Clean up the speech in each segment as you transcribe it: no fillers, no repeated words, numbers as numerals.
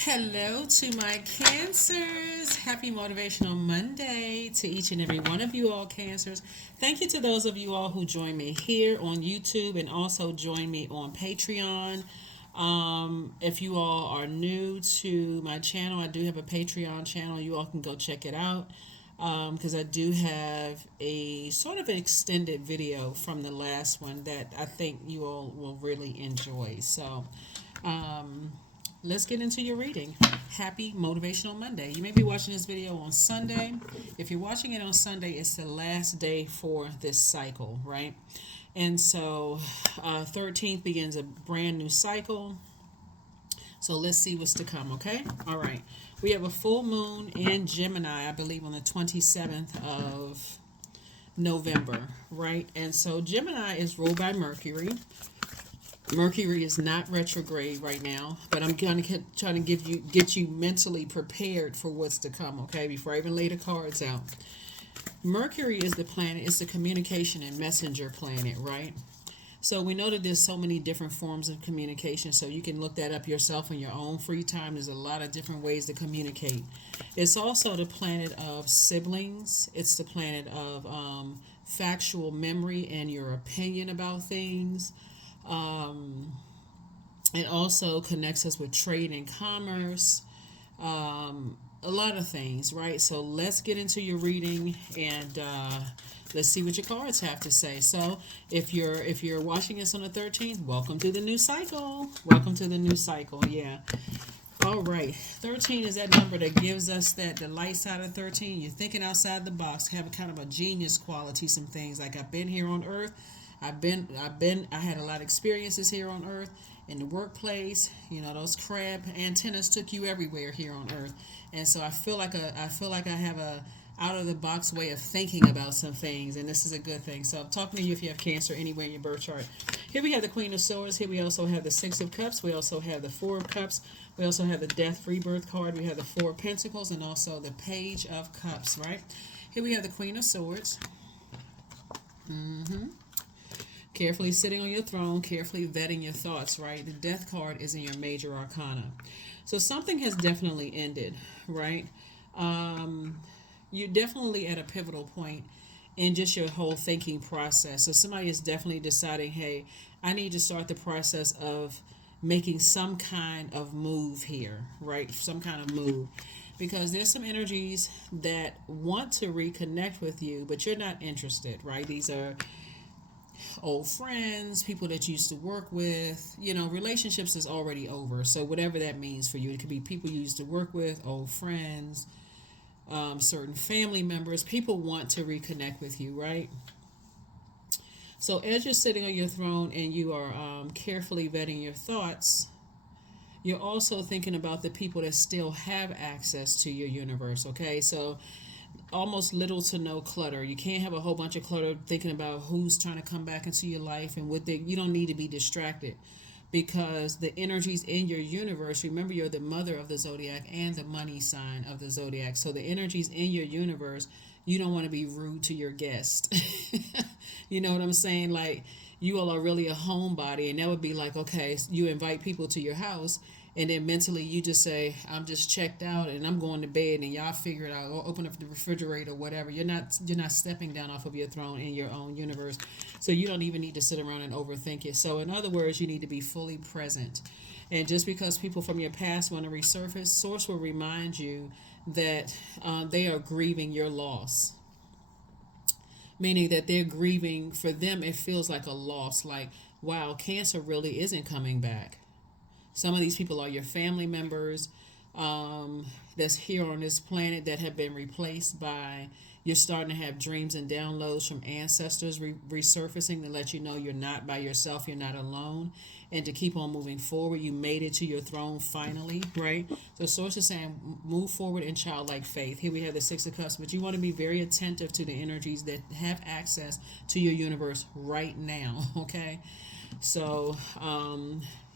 Hello to my Cancers. Happy Motivational Monday to each and every one of you all, Cancers. Thank you to those of you all who join me here on YouTube and also join me on Patreon. If you all are new to my channel, I do have a Patreon channel. You all can go check it out because I do have a sort of an extended video from the last one that I think you all will really enjoy. So, let's get into your reading. Happy Motivational Monday. You may be watching this video on Sunday. If you're watching it on Sunday, it's the last day for this cycle, right? And so 13th begins a brand new cycle. So let's see what's to come, okay? All right. We have a full moon in Gemini, I believe, on the 27th of November, right? And so Gemini is ruled by Mercury. Mercury is not retrograde right now, but I'm gonna try to get you mentally prepared for what's to come. Okay, before I even lay the cards out, Mercury is the planet. It's the communication and messenger planet, right? So we know that there's so many different forms of communication. So you can look that up yourself in your own free time. There's a lot of different ways to communicate. It's also the planet of siblings. It's the planet of factual memory and your opinion about things. It also connects us with trade and commerce, a lot of things, right? So let's get into your reading and let's see what your cards have to say. So if you're watching this on the 13th, welcome to the new cycle. Welcome to the new cycle. Yeah. All right. 13 is that number that gives us that the light side of 13. You're thinking outside the box, have a kind of a genius quality. Some things like I've been here on Earth. I had a lot of experiences here on Earth in the workplace. You know, those crab antennas took you everywhere here on Earth, and so I feel like I have a out of the box way of thinking about some things, and this is a good thing. So I'm talking to you if you have Cancer anywhere in your birth chart. Here we have the Queen of Swords. Here we also have the Six of Cups. We also have the Four of Cups. We also have the Death Rebirth card. We have the Four of Pentacles and also the Page of Cups. Right here we have the Queen of Swords. Carefully sitting on your throne, carefully vetting your thoughts, right? The Death card is in your major arcana. So something has definitely ended, right? You're definitely at a pivotal point in just your whole thinking process. So somebody is definitely deciding, hey, I need to start the process of making some kind of move here, right? Some kind of move. Because there's some energies that want to reconnect with you, but you're not interested, right? These are old friends, people that you used to work with. You know, relationships is already over. So whatever that means for you, it could be people you used to work with, old friends, certain family members. People want to reconnect with you, right? So as you're sitting on your throne and you are carefully vetting your thoughts, you're also thinking about the people that still have access to your universe, okay? So almost little to no clutter. You can't have a whole bunch of clutter thinking about who's trying to come back into your life and you don't need to be distracted because the energies in your universe, remember you're the mother of the zodiac and the money sign of the zodiac. So the energies in your universe, you don't want to be rude to your guest. You know what I'm saying? Like you all are really a homebody, and that would be like, okay, you invite people to your house and then mentally you just say, I'm just checked out and I'm going to bed, and y'all figure it out or open up the refrigerator or whatever. You're not stepping down off of your throne in your own universe. So you don't even need to sit around and overthink it. So in other words, you need to be fully present. And just because people from your past want to resurface, Source will remind you that they are grieving your loss. Meaning that they're grieving, for them it feels like a loss, like, wow, Cancer really isn't coming back. Some of these people are your family members that's here on this planet that have been replaced by, you're starting to have dreams and downloads from ancestors resurfacing to let you know you're not by yourself, you're not alone, and to keep on moving forward. You made it to your throne finally, right? So Source is saying move forward in childlike faith. Here we have the Six of Cups, but you want to be very attentive to the energies that have access to your universe right now, okay? So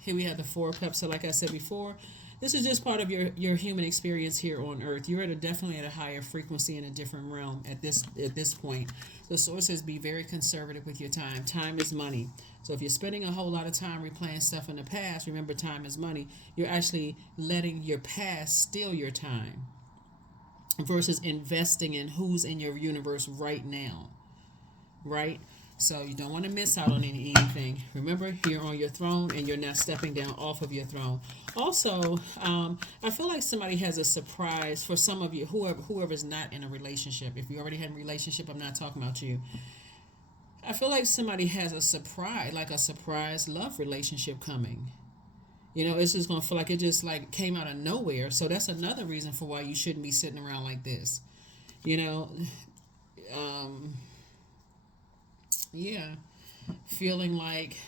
here we have the Four of Cups. So like I said before, this is just part of your human experience here on earth. You're definitely at a higher frequency in a different realm at this point. The source says be very conservative with your time. Time is money. So if you're spending a whole lot of time replaying stuff in the past, remember time is money. You're actually letting your past steal your time versus investing in who's in your universe right now, right? So you don't want to miss out on anything. Remember, you're on your throne and you're not stepping down off of your throne. Also, I feel like somebody has a surprise for some of you, whoever's not in a relationship. If you already had a relationship, I'm not talking about you. I feel like somebody has a surprise, like a surprise love relationship coming. It's just gonna feel like it just like came out of nowhere. So that's another reason for why you shouldn't be sitting around like this. You know, um, yeah, feeling like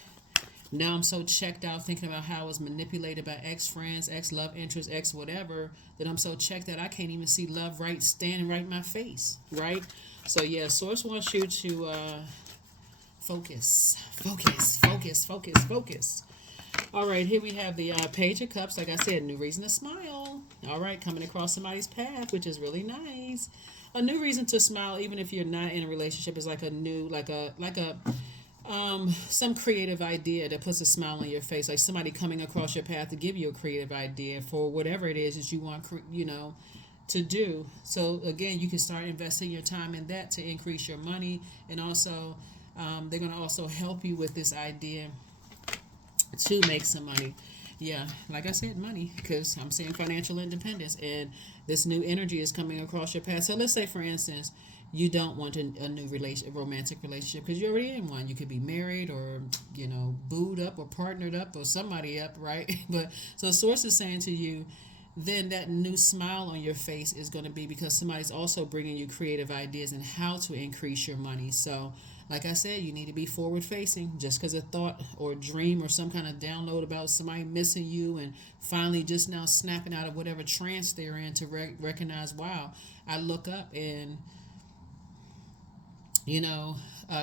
now I'm so checked out thinking about how I was manipulated by ex friends, ex love interest, ex whatever, that I'm so checked out I can't even see love right standing right in my face, right? So yeah, Source wants you to focus, focus, focus, focus, focus. All right, here we have the Page of Cups. Like I said, new reason to smile. All right, coming across somebody's path, which is really nice. A new reason to smile, even if you're not in a relationship, is like a new, like a some creative idea that puts a smile on your face. Like somebody coming across your path to give you a creative idea for whatever it is that you want, to do. So again, you can start investing your time in that to increase your money, and also they're going to also help you with this idea to make some money. Yeah, like I said, money, because I'm saying financial independence, and this new energy is coming across your path. So let's say, for instance, you don't want a new romantic relationship because you're already in one. You could be married or, booed up or partnered up or somebody up, right? But so Source is saying to you, then that new smile on your face is going to be because somebody's also bringing you creative ideas and how to increase your money. So, like I said, you need to be forward facing. Just because a thought or dream or some kind of download about somebody missing you and finally just now snapping out of whatever trance they're in to recognize, wow, I look up and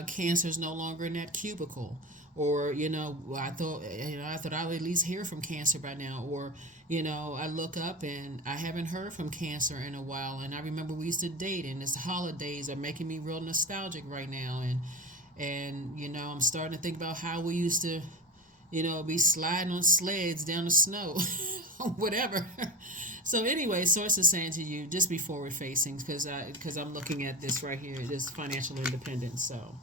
cancer's no longer in that cubicle, or I thought I would at least hear from cancer by now, or I look up and I haven't heard from cancer in a while, and I remember we used to date, and this holidays are making me real nostalgic right now, and I'm starting to think about how we used to be sliding on sleds down the snow, whatever. So anyway, Source is saying to you, just be forward facing, because I'm looking at this right here, this financial independence. So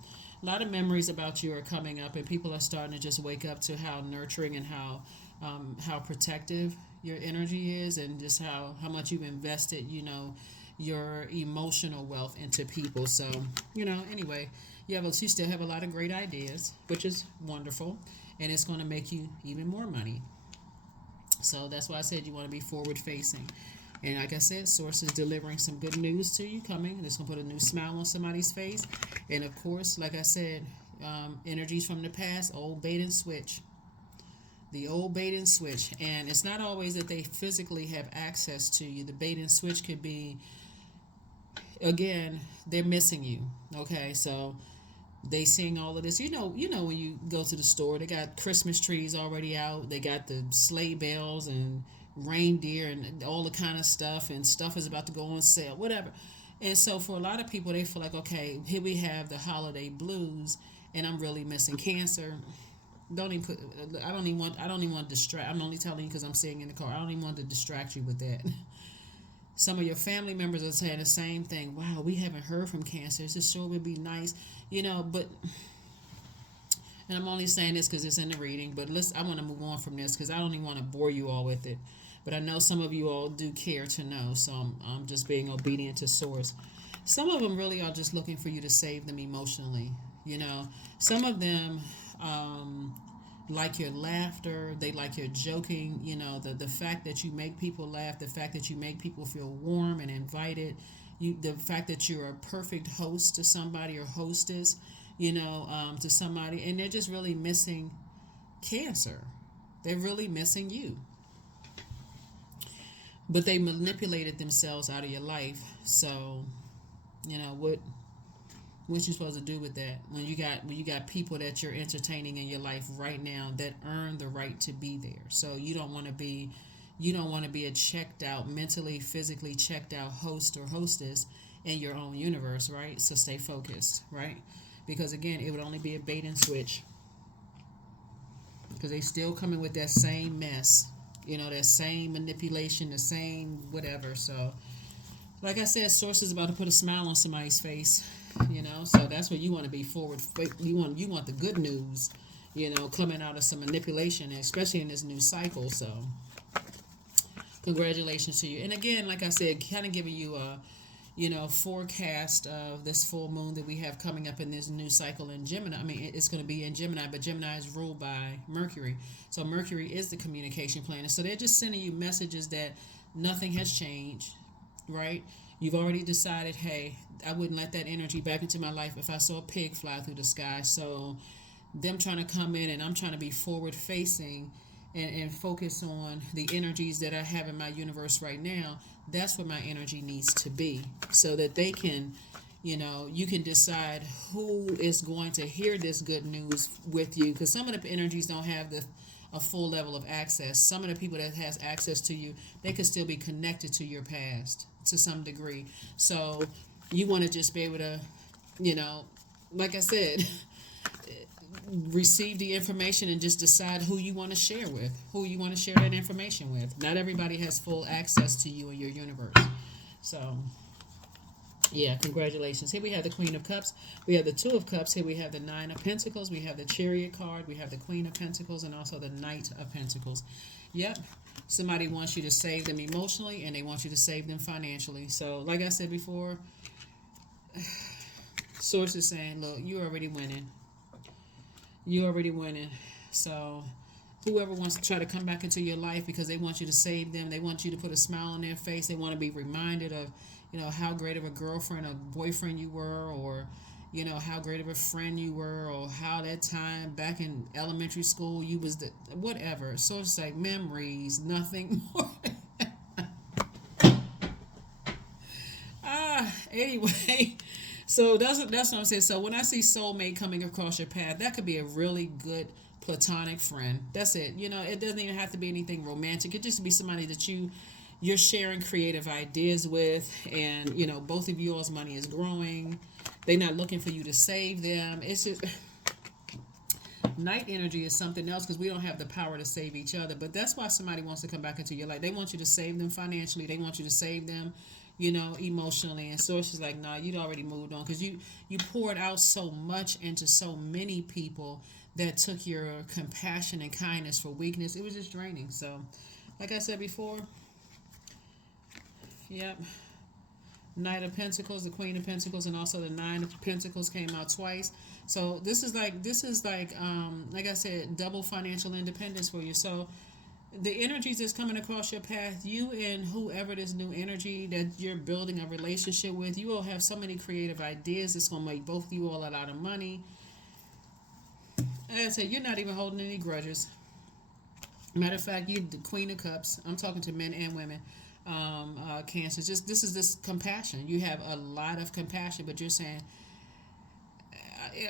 a lot of memories about you are coming up, and people are starting to just wake up to how nurturing and how protective your energy is, and just how much you've invested, your emotional wealth into people. So anyway, you still have a lot of great ideas, which is wonderful, and it's going to make you even more money. So that's why I said you want to be forward facing. And like I said, Source is delivering some good news to you coming. It's going to put a new smile on somebody's face. And of course, like I said, energies from the past, old bait and switch. The old bait and switch. And it's not always that they physically have access to you. The bait and switch could be, again, they're missing you. Okay, so they seeing all of this. When you go to the store, they got Christmas trees already out. They got the sleigh bells and reindeer and all the kind of stuff, and stuff is about to go on sale, whatever. And so for a lot of people, they feel like, okay, here we have the holiday blues, and I'm really missing cancer. Don't even put. I don't even want to distract. I'm only telling you because I'm sitting in the car. I don't even want to distract you with that. Some of your family members are saying the same thing. Wow, we haven't heard from cancer. It just sure would be nice, but, and I'm only saying this because it's in the reading, but I want to move on from this because I don't even want to bore you all with it. But I know some of you all do care to know, so I'm just being obedient to Source. Some of them really are just looking for you to save them emotionally. Some of them like your laughter, they like your joking, the fact that you make people laugh, the fact that you make people feel warm and invited, the fact that you're a perfect host to somebody or hostess, to somebody, and they're just really missing cancer. They're really missing you. But they manipulated themselves out of your life. So, what you supposed to do with that when you got people that you're entertaining in your life right now that earn the right to be there? So you don't want to be, you don't want to be a checked out, mentally, physically checked out host or hostess in your own universe, right? So stay focused, right? Because again, it would only be a bait and switch, because they still coming with that same mess, that same manipulation, the same whatever. So like I said, source is about to put a smile on somebody's face, so that's what you want to be forward. You want the good news, coming out of some manipulation, especially in this new cycle. So congratulations to you. And again, like I said, kind of giving you a forecast of this full moon that we have coming up in this new cycle in Gemini. I mean, it's going to be in Gemini, but Gemini is ruled by Mercury. So Mercury is the communication planet. So they're just sending you messages that nothing has changed, right? You've already decided, hey, I wouldn't let that energy back into my life if I saw a pig fly through the sky. So them trying to come in, and I'm trying to be forward facing and focus on the energies that I have in my universe right now. That's where my energy needs to be, so that they can, you can decide who is going to hear this good news with you. Because some of the energies don't have a full level of access. Some of the people that has access to you, they could still be connected to your past to some degree. So you want to just be able to, like I said, receive the information and just decide who you want to share with, who you want to share that information with. Not everybody has full access to you and your universe. So yeah, congratulations. Here we have the Queen of Cups. We have the Two of Cups. Here we have the Nine of Pentacles. We have the Chariot card. We have the Queen of Pentacles, and also the Knight of Pentacles. Yep. Somebody wants you to save them emotionally, and they want you to save them financially. So like I said before, Source is saying, look, you're already winning. You're already winning. So whoever wants to try to come back into your life because they want you to save them, they want you to put a smile on their face, they want to be reminded of, how great of a girlfriend or boyfriend you were, or, how great of a friend you were, or how that time back in elementary school you was the whatever. So it's like memories, nothing more. Anyway. So that's what I'm saying. So when I see soulmate coming across your path, that could be a really good platonic friend. That's it. It doesn't even have to be anything romantic. It just be somebody that you're sharing creative ideas with, and both of yours money is growing. They're not looking for you to save them. It's just night energy is something else, because we don't have the power to save each other. But that's why somebody wants to come back into your life. They want you to save them financially. They want you to save them emotionally. And Source is like, nah, you'd already moved on, because you poured out so much into so many people that took your compassion and kindness for weakness. It was just draining. So like I said before, yep, Knight of Pentacles, the Queen of Pentacles, and also the Nine of Pentacles came out twice. So this is like I said, double financial independence for you. So the energies that's coming across your path, you and whoever this new energy that you're building a relationship with, you all have so many creative ideas that's going to make both of you all a lot of money. Like I said, you're not even holding any grudges. Matter of fact, you're the Queen of Cups. I'm talking to men and women. Cancer. Just this is this compassion. You have a lot of compassion, but you're saying,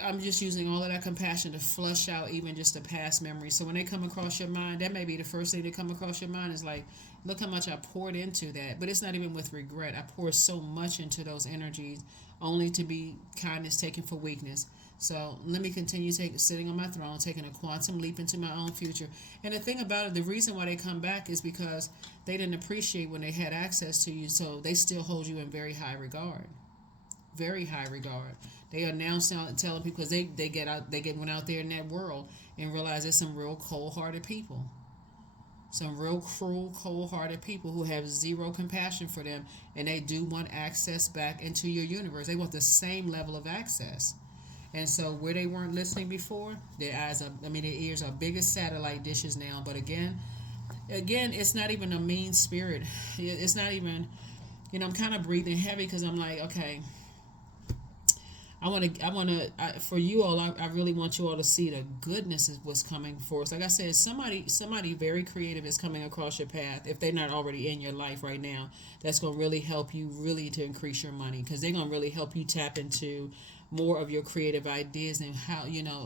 I'm just using all of that compassion to flush out even just the past memories. So when they come across your mind, that may be the first thing to come across your mind is like, look how much I poured into that. But it's not even with regret. I poured so much into those energies only to be kindness taken for weakness. So let me continue sitting on my throne, taking a quantum leap into my own future. And the thing about it, the reason why they come back is because they didn't appreciate when they had access to you. So they still hold you in very high regard. Very high regard. They are now telling people, because they went out there in that world and realized there's some real cold-hearted people. Some real cruel, cold-hearted people who have zero compassion for them, and they do want access back into your universe. They want the same level of access. And so where they weren't listening before, their ears are big as satellite dishes now. But again, it's not even a mean spirit. It's not even, I'm kind of breathing heavy, because I'm like, okay, for you all, I really want you all to see the goodness of what's coming for us. Like I said, somebody very creative is coming across your path, if they're not already in your life right now, that's going to really help you really to increase your money, because they're going to really help you tap into more of your creative ideas and how,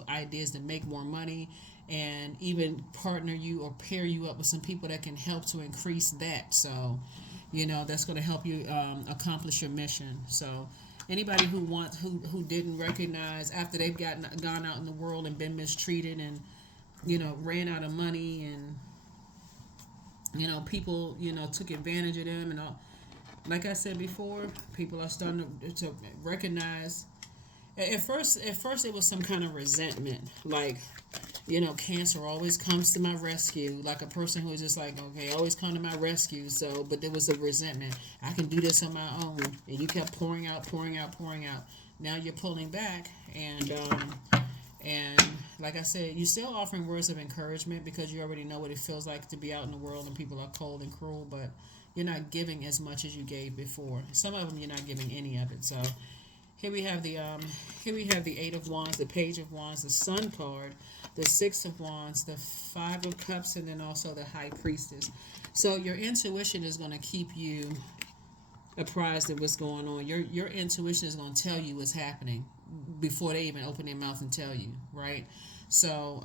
ideas to make more money and even partner you or pair you up with some people that can help to increase that. So, that's going to help you accomplish your mission. So, anybody who didn't recognize after they've gone out in the world and been mistreated and ran out of money and people took advantage of them and all. Like I said before, people are starting to recognize. At first, it was some kind of resentment, like, cancer always comes to my rescue, like a person who was just like, okay, always come to my rescue. So, but there was a resentment. I can do this on my own, and you kept pouring out, pouring out, pouring out. Now you're pulling back, and like I said, you're still offering words of encouragement because you already know what it feels like to be out in the world and people are cold and cruel, but you're not giving as much as you gave before. Some of them you're not giving any of it. So here we have the Eight of Wands, the Page of Wands, the Sun card, the Six of Wands, the Five of Cups, and then also the High Priestess. So your intuition is going to keep you apprised of what's going on. Your intuition is going to tell you what's happening before they even open their mouth and tell you, right? So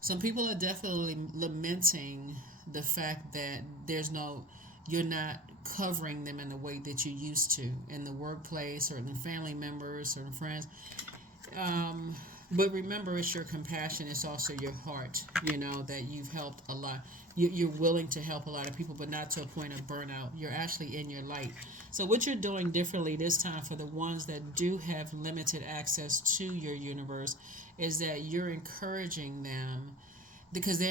some people are definitely lamenting the fact that you're not covering them in the way that you used to in the workplace, certain family members, certain friends. But remember, it's your compassion. It's also your heart, that you've helped a lot. You're willing to help a lot of people, but not to a point of burnout. You're actually in your light. So what you're doing differently this time for the ones that do have limited access to your universe is that you're encouraging them because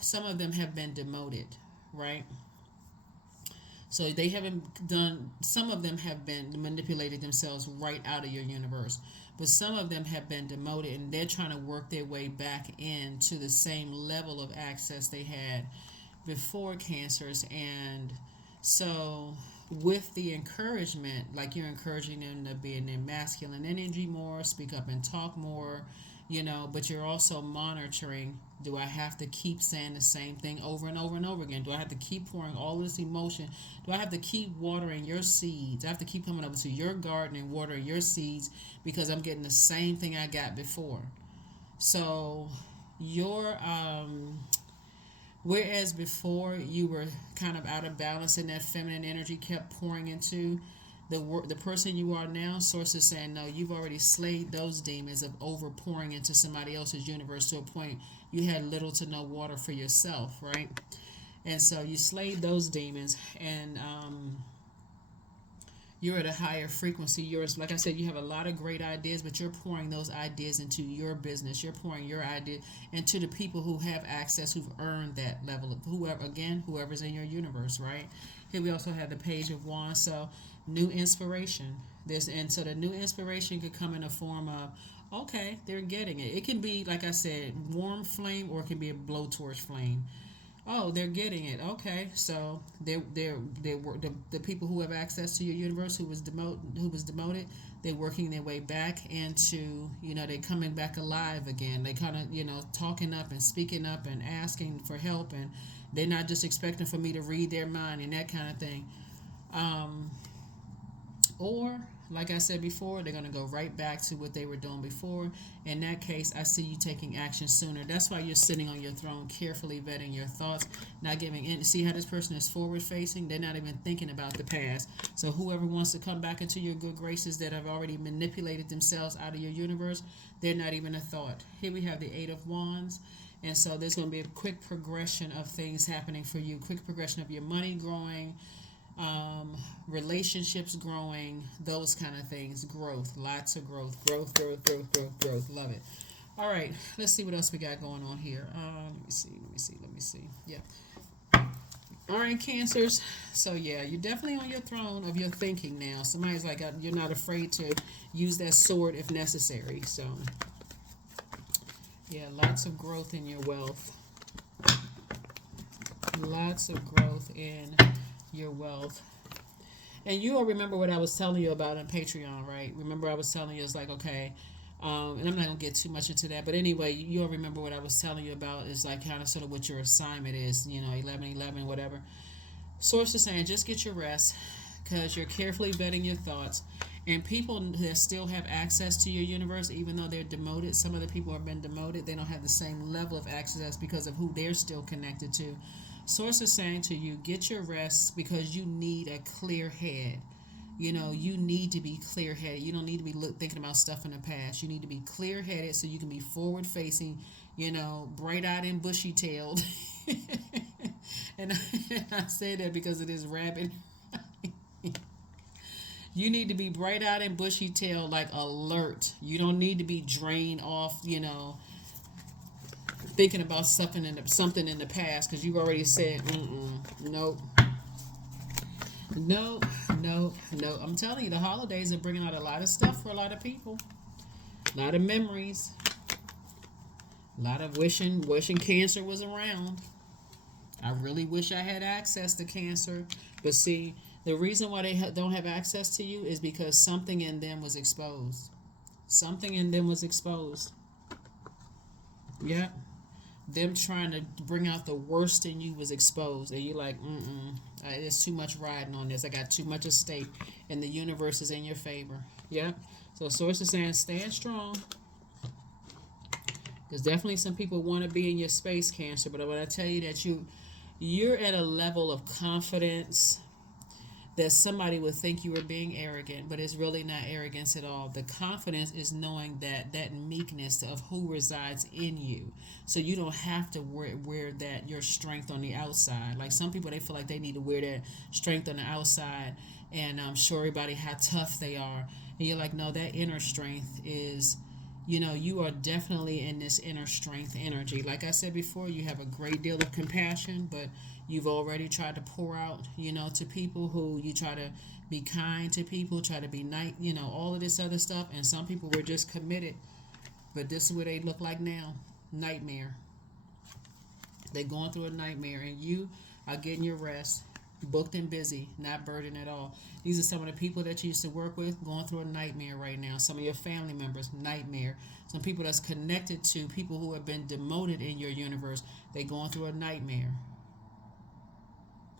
some of them have been demoted, right? So they haven't some of them have been manipulated themselves right out of your universe. But some of them have been demoted and they're trying to work their way back into the same level of access they had before Cancers. And so with the encouragement, like you're encouraging them to be in their masculine energy more, speak up and talk more, but you're also monitoring, do I have to keep saying the same thing over and over and over again? Do I have to keep pouring all this emotion? Do I have to keep watering your seeds? I have to keep coming over to your garden and watering your seeds because I'm getting the same thing I got before. So whereas before you were kind of out of balance and that feminine energy kept pouring into the person you are now, source is saying, no, you've already slayed those demons of over pouring into somebody else's universe to a point you had little to no water for yourself, right? And so you slayed those demons, and you're at a higher frequency. Like I said, you have a lot of great ideas, but you're pouring those ideas into your business. You're pouring your idea into the people who have access, who've earned that level of whoever's in your universe, right? Here we also have the Page of Wands. So new inspiration. So the new inspiration could come in a form of, okay, they're getting it. It can be, like I said, warm flame, or it can be a blowtorch flame. Oh, they're getting it. Okay, so they were the people who have access to your universe who was demoted. They're working their way back into, they're coming back alive again. They kind of talking up and speaking up and asking for help, and they're not just expecting for me to read their mind and that kind of thing. Or, like I said before, they're going to go right back to what they were doing before. In that case, I see you taking action sooner. That's why you're sitting on your throne, carefully vetting your thoughts, not giving in. See how this person is forward facing? They're not even thinking about the past. So whoever wants to come back into your good graces that have already manipulated themselves out of your universe, they're not even a thought. Here we have the Eight of Wands. And so there's going to be a quick progression of things happening for you, quick progression of your money growing, relationships growing, those kind of things. Growth, lots of growth. Love it. All right, let's see what else we got going on here. Let me see. Yeah. All right, Cancers. So yeah, you're definitely on your throne of your thinking now. Somebody's like, you're not afraid to use that sword if necessary. So yeah, lots of growth in your wealth. Lots of growth in your wealth. And you all remember what I was telling you about on Patreon, right? Remember I was telling you, it's like, okay, and I'm not going to get too much into that, but anyway, you all remember what I was telling you about is like kind of sort of what your assignment is, 11/11, whatever. Source is saying, just get your rest, because you're carefully vetting your thoughts, And people that still have access to your universe, even though they're demoted, some of the people have been demoted, they don't have the same level of access because of who they're still connected to. Source is saying to you, get your rest because you need a clear head. You need to be clear headed. You don't need to be thinking about stuff in the past. You need to be clear headed so you can be forward facing, bright eyed and bushy tailed. and I say that because it is rabbit. You need to be bright eyed and bushy tailed, like alert. You don't need to be drained off, thinking about something in the past because you've already said, nope. No, no, no. I'm telling you, the holidays are bringing out a lot of stuff for a lot of people. A lot of memories. A lot of wishing cancer was around. I really wish I had access to cancer. But see, the reason why they don't have access to you is because something in them was exposed. Something in them was exposed. Yep. Them trying to bring out the worst in you was exposed. And you're like, there's too much riding on this. I got too much at stake. And the universe is in your favor. Yep. So Source is saying, stand strong. There's definitely some people want to be in your space, Cancer. But when I tell you that you're at a level of confidence that somebody would think you were being arrogant, but it's really not arrogance at all. The confidence is knowing that meekness of who resides in you. So you don't have to wear that your strength on the outside. Like some people, they feel like they need to wear that strength on the outside and show everybody how tough they are. And you're like, no, that inner strength is, you are definitely in this inner strength energy. Like I said before, you have a great deal of compassion, but you've already tried to pour out, to people who you try to be kind to people, try to be nice, all of this other stuff. And some people were just committed, but this is what they look like now. Nightmare. They're going through a nightmare, and you are getting your rest, booked and busy, not burdened at all. These are some of the people that you used to work with going through a nightmare right now. Some of your family members, nightmare. Some people that's connected to people who have been demoted in your universe, they're going through a nightmare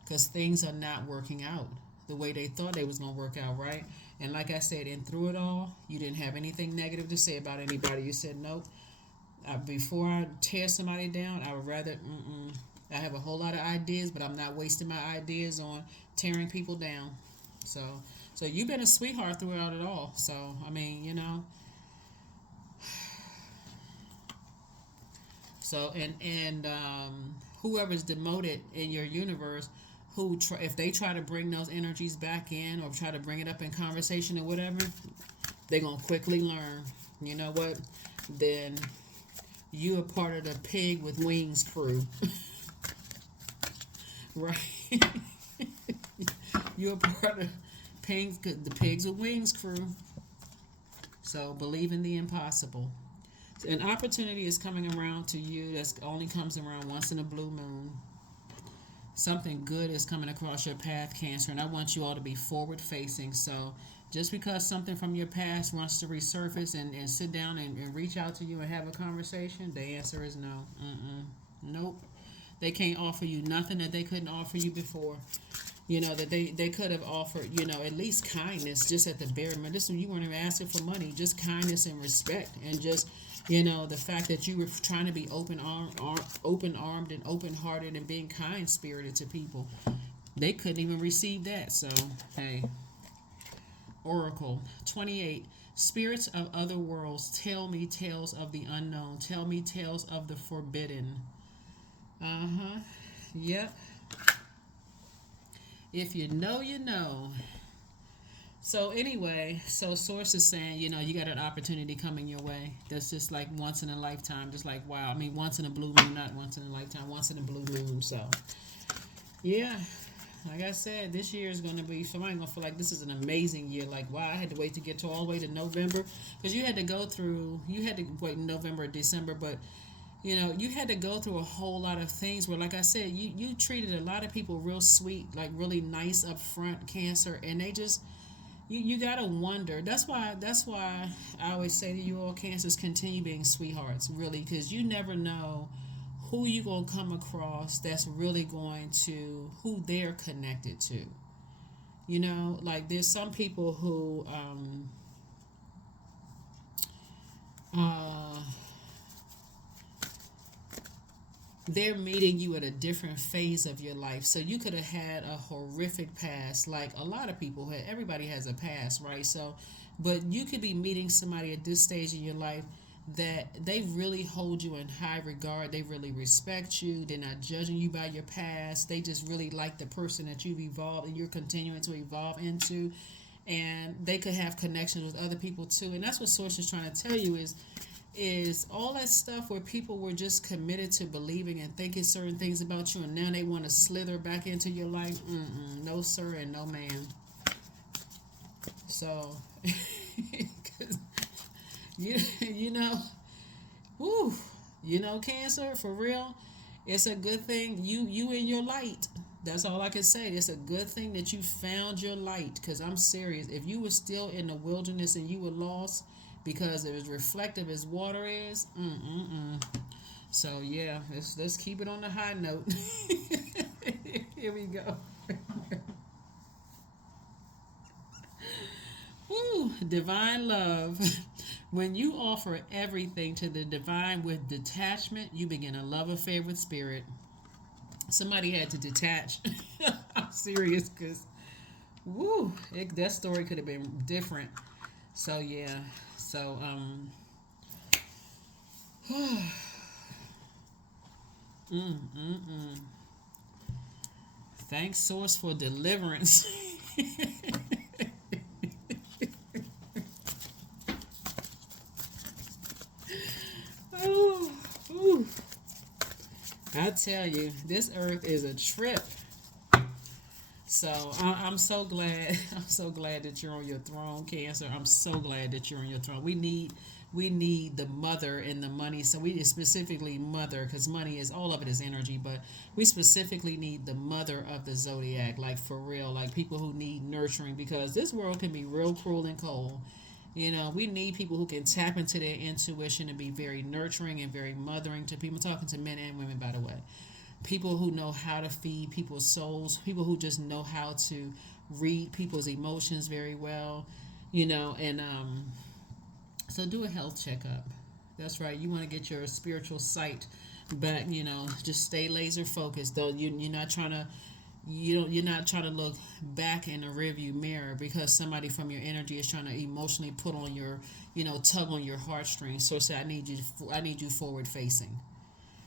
because things are not working out the way they thought they was going to work out, right? And like I said, and through it all, you didn't have anything negative to say about anybody. You said, nope, before I tear somebody down, I would rather, I have a whole lot of ideas, but I'm not wasting my ideas on tearing people down. So you've been a sweetheart throughout it all. So, I mean, So, and whoever's demoted in your universe, if they try to bring those energies back in or try to bring it up in conversation or whatever, they're going to quickly learn, you know what, then you are part of the pig with wings crew. Right? You're part of the pigs with wings crew. So believe in the impossible. An opportunity is coming around to you that only comes around once in a blue moon. Something good is coming across your path, Cancer, and I want you all to be forward facing. So just because something from your past wants to resurface and sit down and reach out to you and have a conversation, the answer is no. Nope. They can't offer you nothing that they couldn't offer you before. That they could have offered, at least kindness, just at the bare minimum. This one, you weren't even asking for money, just kindness and respect, and just, the fact that you were trying to be open-armed and open-hearted and being kind-spirited to people. They couldn't even receive that. So, hey. Oracle 28. Spirits of other worlds, tell me tales of the unknown. Tell me tales of the forbidden. Yep. If you know, you know. So anyway, Source is saying, you got an opportunity coming your way. That's just like once in a lifetime. Just like, wow. I mean, once in a blue moon, not once in a lifetime, once in a blue moon. So, yeah. Like I said, this year is going to be, somebody going to feel like this is an amazing year. Like, wow, I had to wait to get to all the way to November. Because you had to wait in November or December, but you had to go through a whole lot of things where, like I said, you treated a lot of people real sweet, like really nice up front, Cancer, and they just, you got to wonder. That's why I always say to you all, Cancers, continue being sweethearts, really, because you never know who you going to come across that's really going to, who they're connected to. You know, like there's some people who uh, they're meeting you at a different phase of your life. So you could have had a horrific past, like a lot of people had. Everybody has a past, right? So, but you could be meeting somebody at this stage in your life that they really hold you in high regard. They really respect you. They're not judging you by your past. They just really like the person that you've evolved and you're continuing to evolve into. And they could have connections with other people too. And that's what Source is trying to tell you is all that stuff where people were just committed to believing and thinking certain things about you, and now they want to slither back into your life. No sir and no ma'am. So, 'cause you know, whoo, you know, Cancer, for real, it's a good thing you in your light. That's all I can say. It's a good thing that you found your light. Because I'm serious. If you were still in the wilderness and you were lost because it was reflective as water is, So yeah, let's keep it on the high note. Here we go. Woo, divine love. When you offer everything to the divine with detachment, you begin a love affair with spirit. Somebody had to detach. I'm serious, because woo, that story could have been different. So yeah, so thanks Source for deliverance. Oh, ooh. I tell you, this earth is a trip. So I'm so glad. I'm so glad that you're on your throne, Cancer. I'm so glad that you're on your throne. We need the mother and the money. So we specifically mother, because money is all of it is energy, but we specifically need the mother of the zodiac, like for real, like people who need nurturing, because this world can be real cruel and cold. You know, we need people who can tap into their intuition and be very nurturing and very mothering to people. I'm talking to men and women, by the way. People who know how to feed people's souls, people who just know how to read people's emotions very well, and so do a health checkup. That's right. You want to get your spiritual sight back, just stay laser focused. Though you're not trying to you're not trying to look back in the rearview mirror, because somebody from your energy is trying to emotionally put on your, tug on your heartstrings. So say, I need you forward facing.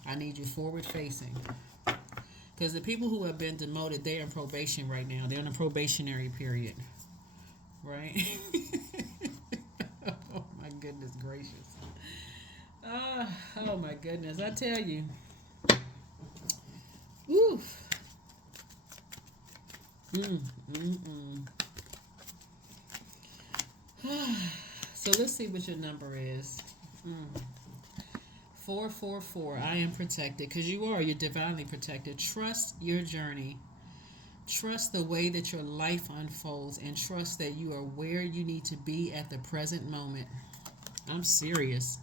I need you forward facing. Because the people who have been demoted, they're in probation right now. They're in a probationary period. Right? Oh my goodness gracious. Oh my goodness. I tell you. Woo. So let's see what your number is. 444. I am protected, because you are. You're divinely protected. Trust your journey. Trust the way that your life unfolds, and trust that you are where you need to be at the present moment. I'm serious.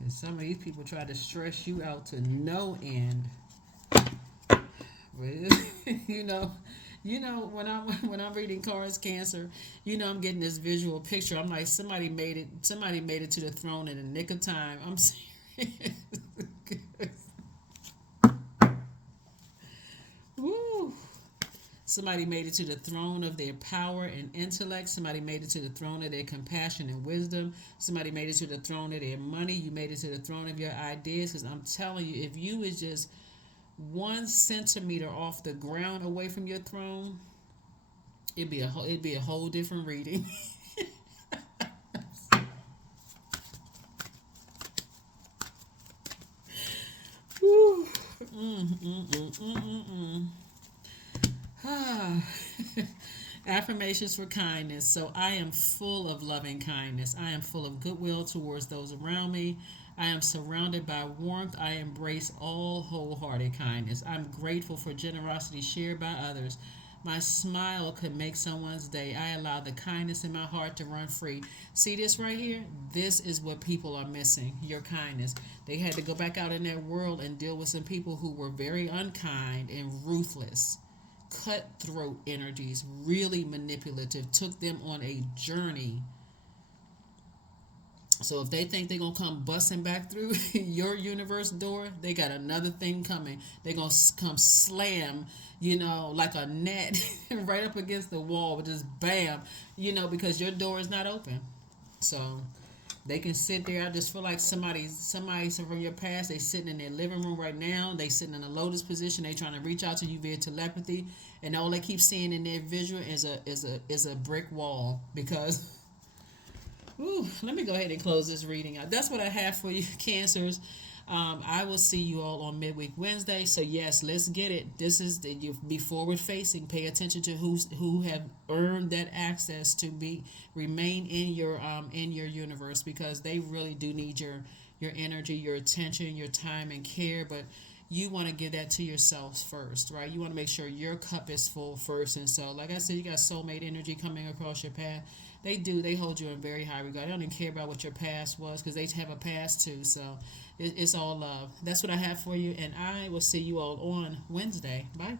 And some of these people try to stress you out to no end. you know, when I'm reading cards, Cancer, I'm getting this visual picture. I'm like, somebody made it to the throne in the nick of time. I'm serious. Woo. Somebody made it to the throne of their power and intellect. Somebody made it to the throne of their compassion and wisdom. Somebody made it to the throne of their money. You made it to the throne of your ideas. Because I'm telling you, if you was just 1 centimeter off the ground away from your throne, it'd be a whole different reading. Woo. Affirmations for kindness. So I am full of loving kindness. I am full of goodwill towards those around me. I am surrounded by warmth. I embrace all wholehearted kindness. I'm grateful for generosity shared by others. My smile could make someone's day. I allow the kindness in my heart to run free. See this right here? This is what people are missing, your kindness. They had to go back out in their world and deal with some people who were very unkind and ruthless, cutthroat energies, really manipulative, took them on a journey. So if they think they're going to come busting back through your universe door, they got another thing coming. They're going to come slam, like a net right up against the wall with just bam, because your door is not open. So they can sit there. I just feel like somebody from your past, they sitting in their living room right now. They sitting in a lotus position. They trying to reach out to you via telepathy. And all they keep seeing in their visual is a brick wall because... Ooh, let me go ahead and close this reading out. That's what I have for you, Cancers. I will see you all on Midweek Wednesday. So yes, let's get it. This is you be forward facing. Pay attention to who have earned that access to remain in your universe, because they really do need your energy, your attention, your time and care. But you want to give that to yourselves first, right? You want to make sure your cup is full first. And so, like I said, you got soulmate energy coming across your path. They hold you in very high regard. They don't even care about what your past was, because they have a past too. So it's all love. That's what I have for you, and I will see you all on Wednesday. Bye.